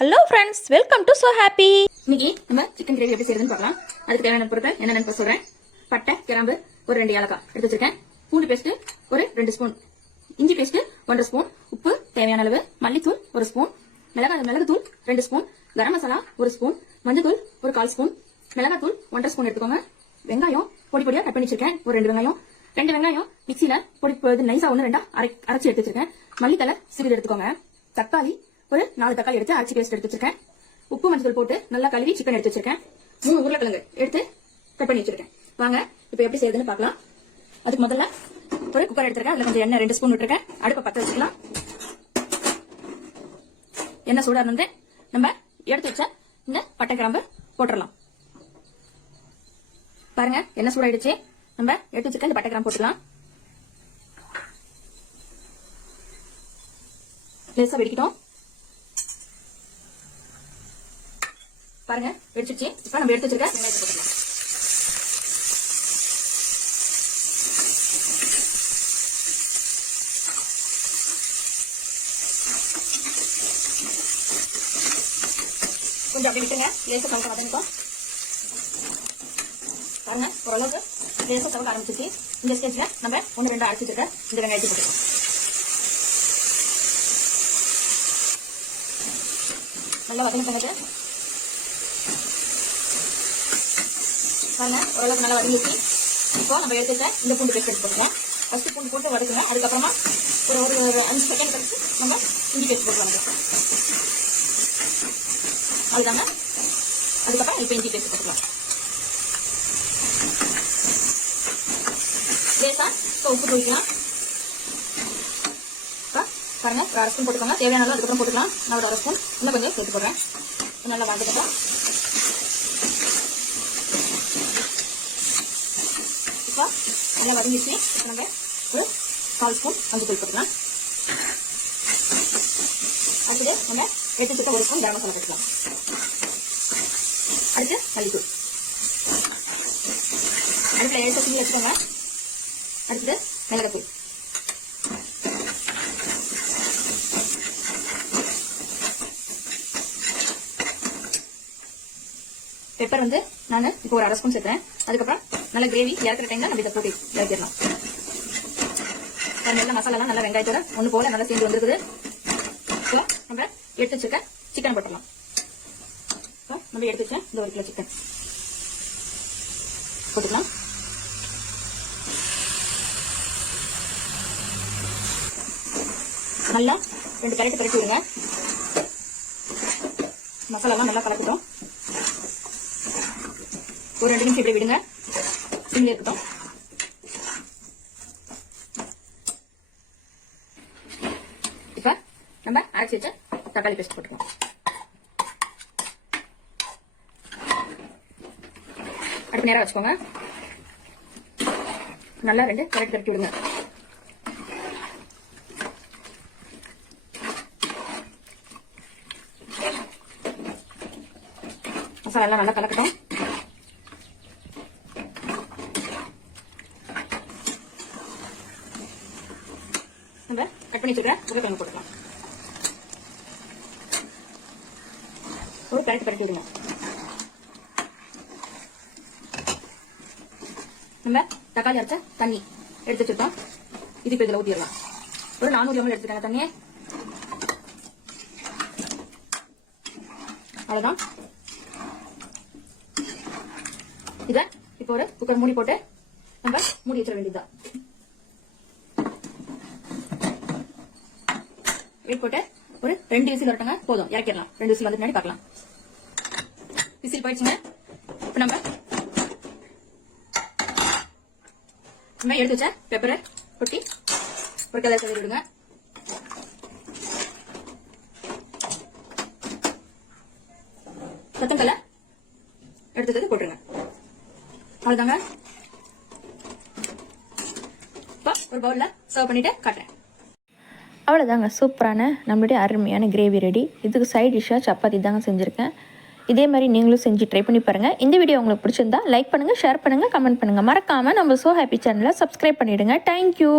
Hello friends, welcome to so happy. இன்னைக்கு நம்ம chicken gravy எப்படி செய்யறதுன்னு பார்க்கலாம். அதுக்கு தேவையான பொருட்கள் என்னென்னு சொல்றேன். பட்டை, கிராம்பு ஒரு 2 ஏலக்காய் எடுத்து வச்சிருக்கேன். பூண்டு பேஸ்ட் ஒரு 2 ஸ்பூன், இஞ்சி பேஸ்ட் 1 ஸ்பூன், உப்பு தேவையான அளவு, மல்லித்தூள் 1 ஸ்பூன், மிளகுத்தூள் 2 ஸ்பூன், கரம் மசாலா 1 ஸ்பூன், மஞ்சள்தூள் ஒரு 1/4 ஸ்பூன், மிளகாத்தூள் 1.5 ஸ்பூன் எடுத்துக்கோங்க. வெங்காயம் பொடி பொடியா கட் பண்ணி வச்சிருக்கேன். ஒரு 2 வெங்காயம் மிக்சியில பொடி நைஸா 1-2 அரைச்சி எடுத்து வச்சிருக்கேன். மல்லித்தலை சிறிது எடுத்துக்கோங்க. தக்காளி ஒரு 4 தக்காளி எடுத்து அரைச்சி பேஸ்ட் எடுத்து வச்சிருக்கேன். உப்பு மஞ்சள் போட்டு நல்லா கழுவி சிக்கன் எடுத்து வச்சிருக்கேன். 3 உருளைக்கிழங்கு எடுத்து கட் பண்ணி வச்சிருக்கேன். வாங்க இப்போ எப்படி செய்யறதுன்னு பார்க்கலாம். அதுக்கு முதல்ல ஒரு குக்கர் எடுத்துருக்கேன். அதுல கொஞ்சம் எண்ணெய் 2 ஸ்பூன் விட்டுருக்கேன். அடுப்பை பற்ற வச்சுக்கலாம். எண்ணெய் சூடா இருந்து நம்ம எடுத்து வச்ச இந்த பட்டை கிராம்பு போட்டுடலாம். பாருங்க எண்ணெய் சூடாயிடுச்சு. நம்ம எடுத்து வச்சுக்க இந்த பட்டை கிராம்பு போட்டுக்கலாம். லேசா வெடிக்கிட்டோம். பாருங்க வெடிச்சிருச்சு. இப்ப நம்ம எடுத்து வச்சிருக்க வெங்காயத்தை போட்டுக்கலாம். கொஞ்சம் அப்படி விட்டுங்க. லேசா சவக்க வதங்கிட்டோம். பாருங்க ஓரளவுக்கு லேசா சவக்க ஆரம்பிச்சிச்சு. இந்த ஸ்டேஜ்ல நம்ம 1-2 அரைச்சி வச்சிருக்க இந்த வெங்காயத்தை போட்டுக்கலாம். நல்லா வதங்கிட்டோங்க. பாருங்க ஓரளவுக்கு நல்லா வதங்கிச்சு. இப்போ நம்ம எடுத்து வச்ச இந்த பூண்டு பேஸ்ட் எடுத்து போட்டுக்கலாம். ஃபர்ஸ்ட் பூண்டு போட்டு வதக்குங்க. அதுக்கப்புறமா ஒரு 5 செகண்ட் கழிச்சு நம்ம இஞ்சி பேஸ்ட் போட்டுக்கலாம். அதுதாங்க. அதுக்கப்புறம் இப்போ இஞ்சி பேஸ்ட் போட்டுக்கலாம். லேசா இப்போ உப்பு தூக்கிக்கலாம். பாருங்க ஒரு 1/2 ஸ்பூன் போட்டுக்கோங்க. தேவையான அளவு அதுக்கப்புறம் போட்டுக்கலாம். நான் ஒரு 1/2 ஸ்பூன் இன்னும் கொஞ்சம் சேர்த்து போடுறேன். நல்லா வதக்கிட்டோம். இப்போ நல்லா வதங்கிச்சு. நம்ம ஒரு 1/4 ஸ்பூன் மஞ்சள் தூள் போட்டுக்கலாம். அடுத்தது நம்ம எடுத்து வச்சுக்க 1 ஸ்பூன் கரம் மசாலா போட்டுக்கலாம். அடுத்து மல்லித்தூள். அடுப்பில் எடுத்து சில்லி வச்சுக்கோங்க. அடுத்தது மிளகாத்தூள். பெப்பர் வந்து நான் இப்போ ஒரு 1/2 ஸ்பூன் சேர்த்தேன். அதுக்கப்புறம் நல்ல கிரேவி இறக்குற டைம்ல நம்ம இதை போட்டு இறக்கிடலாம். நல்ல மசாலா நல்லா வெங்காயத்தோட ஒன்று போல நல்லா சேர்ந்து வந்துருக்குது. இப்போ நம்ம எடுத்து வச்சிருக்க சிக்கன் போட்டுடலாம். நம்ம எடுத்து வச்சேன் இந்த 1 கிலோ சிக்கன் போட்டுக்கலாம். நல்லா 2 கரண்டி பரட்டி விடுங்க. மசாலாலாம் நல்லா கலக்கட்டும். ஒரு 2 நிமிஷம் இப்படி விடுங்க. சிம்ல இருக்கட்டும். இப்ப நம்ம அரைச்சி வச்ச தக்காளி பேஸ்ட் போட்டுக்கலாம். அடுப்பு நேரம் வச்சுக்கோங்க. நல்லா 2 கரண்டி பரட்டி விடுங்க. மசாலா எல்லாம் நல்லா கலக்கட்டும். நம்ம கட் பண்ணி வச்சுக்கிற உருளைக்கிழங்கு போட்டுக்கலாம். ஒரு பரட்டி விடுங்க. நம்ம தக்காளி அரைச்ச தண்ணி எடுத்து வச்சிருக்கோம். இதுக்கு இதுல ஊத்திடலாம். ஒரு 400 ml எடுத்துக்காங்க தண்ணியை. அவ்வளவுதான். இத இப்போ ஒரு குக்கர் மூடி போட்டு நம்ம மூடி வச்சிட வேண்டியதுதான். வெயிட் போட்டு ஒரு 2 விசில் வரட்டுங்க. போதும், இறக்கிடலாம். 2 விசில் வந்து முன்னாடி பார்க்கலாம். விசில் போயிடுச்சுங்க. இப்ப நம்ம எடுத்து வச்ச பெப்பரை கொட்டி ஒரு கலர் கலரி விடுங்க. கொத்தமல்லி எடுத்தது போட்டுருங்க. அவ்வளவுதாங்க. இப்போ ஒரு பவுல்ல சர்வ் பண்ணிட்டு காட்டுறேன். அவ்வளோதாங்க, சூப்பரான நம்மளுடைய அருமையான கிரேவி ரெடி. இதுக்கு சைட் டிஷ்ஷாக சப்பாத்தி தாங்க செஞ்சுருக்கேன். இதே மாதிரி நீங்களும் செஞ்சு ட்ரை பண்ணி பாருங்கள். இந்த வீடியோ உங்களுக்கு பிடிச்சிருந்தா லைக் பண்ணுங்கள், ஷேர் பண்ணுங்கள், கமெண்ட் பண்ணுங்கள். மறக்காமல் நம்ம சோ ஹாப்பி சேனலை சப்ஸ்கிரைப் பண்ணிவிடுங்க. தேங்க்யூ.